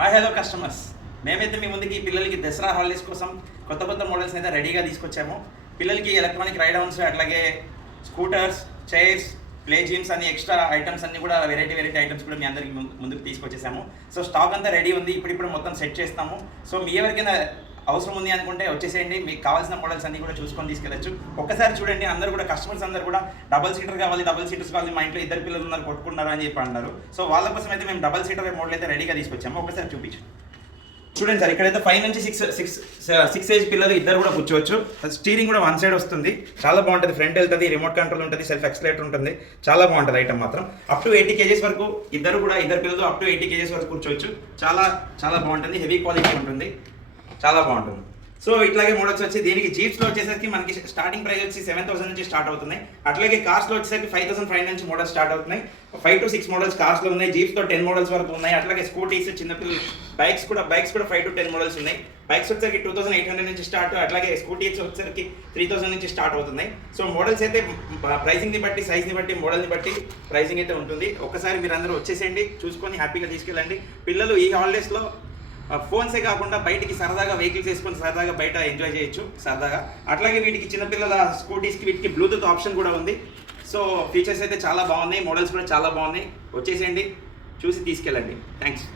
Hi hello customers, మేమైతే మీ ముందుకి పిల్లలకి దసరా హాలిడేస్ కోసం కొత్త కొత్త మోడల్స్ అయితే రెడీగా తీసుకొచ్చాము. పిల్లలకి ఎలక్ట్రానిక్ రైడౌన్స్, అట్లాగే స్కూటర్స్, చైర్స్, ప్లే జిమ్స్ అన్ని ఎక్స్ట్రా ఐటమ్స్ అన్ని కూడా వెరైటీ ఐటమ్స్ కూడా మీ అందరికి ముందుకు తీసుకొచ్చేసాము. సో స్టాక్ అంతా రెడీ ఉంది, ఇప్పుడు మొత్తం సెట్ చేస్తాము. సో మీ ఎవరికైనా అవసరం ఉంది అనుకుంటే వచ్చేసేయండి, మీకు కావాల్సిన మోడల్స్ అన్ని కూడా చూసుకొని తీసుకెళ్ళచ్చు. ఒక్కసారి చూడండి, అందరూ కూడా కస్టమర్స్ అందరూ కూడా డబల్ సీటర్ కావాలి, డబల్ సీటర్స్ కావాలి, మా ఇంట్లో ఇద్దరు పిల్లలు ఉన్నారు కొట్టుకున్నారు అని చెప్పి అన్నారు. సో వాళ్ళ కోసం అయితే మేము డబల్ సీటర్ మోడల్ అయితే రెడీగా తీసుకొచ్చాము. ఒకసారి చూపించు. చూడండి సార్, ఇక్కడైతే 5 నుంచి 6 ఏజ్ పిల్లలు ఇద్దరు కూడా కూర్చోవచ్చు. స్టీరింగ్ కూడా 1 సైడ్ వస్తుంది, చాలా బాగుంటుంది. ఫ్రంట్ వెళ్తుంది, రిమోట్ కంట్రోల్ ఉంటుంది, సెల్ఫ్ ఎక్సలేటర్ ఉంటుంది, చాలా బాగుంటుంది ఐటమ్ మాత్రం. అప్ టు 80 kgs వరకు ఇద్దరు పిల్లలు అప్ టు 80 kgs వరకు కూర్చోవచ్చు. చాలా బాగుంటుంది, హెవీ క్వాలిటీ ఉంటుంది, చాలా బాగుంటుంది. సో ఇట్లాగే మోడల్స్ వచ్చి దీనికి జీప్స్లో వచ్చేసరికి మనకి స్టార్టింగ్ ప్రైస్ వచ్చి 7,000 నుంచి స్టార్ట్ అవుతున్నాయి. అట్లాగే కార్స్లో వచ్చేసరికి 5,500 నుంచి మోడల్స్ స్టార్ట్ అవుతున్నాయి. 5 to 6 మోడల్స్ కార్స్లో ఉన్నాయి, జీప్స్లో 10 మోడల్స్ వరకు ఉన్నాయి. అట్లాగే స్కూటీస్, చిన్నపిల్లలు బైక్స్ కూడా 5 to 10 మోడల్స్ ఉన్నాయి. బైక్స్ వచ్చేసరికి 2,800 నుంచి స్టార్ట్, అట్లాగే స్కూటీస్ వచ్చేసరికి 3,000 నుంచి స్టార్ట్ అవుతున్నాయి. సో మోడల్స్ అయితే ప్రైసింగ్ని బట్టి, సైజ్ని బట్టి, మోడల్ని బట్టి ప్రైసింగ్ అయితే ఉంటుంది. ఒకసారి మీరు అందరూ వచ్చేసేయండి, చూసుకొని హ్యాపీగా తీసుకెళ్ళండి. పిల్లలు ఈ హాలిడేస్లో ఫోన్సే కాకుండా బయటికి సరదాగా వెహికల్స్ వేసుకొని సరదాగా బయట ఎంజాయ్ చేయొచ్చు సరదాగా. అట్లాగే వీటికి చిన్నపిల్లల స్కూటీస్కి వీటికి బ్లూటూత్ ఆప్షన్ కూడా ఉంది. సో ఫీచర్స్ అయితే చాలా బాగున్నాయి, మోడల్స్ కూడా చాలా బాగున్నాయి. వచ్చేసేయండి, చూసి తీసుకెళ్ళండి. థ్యాంక్స్.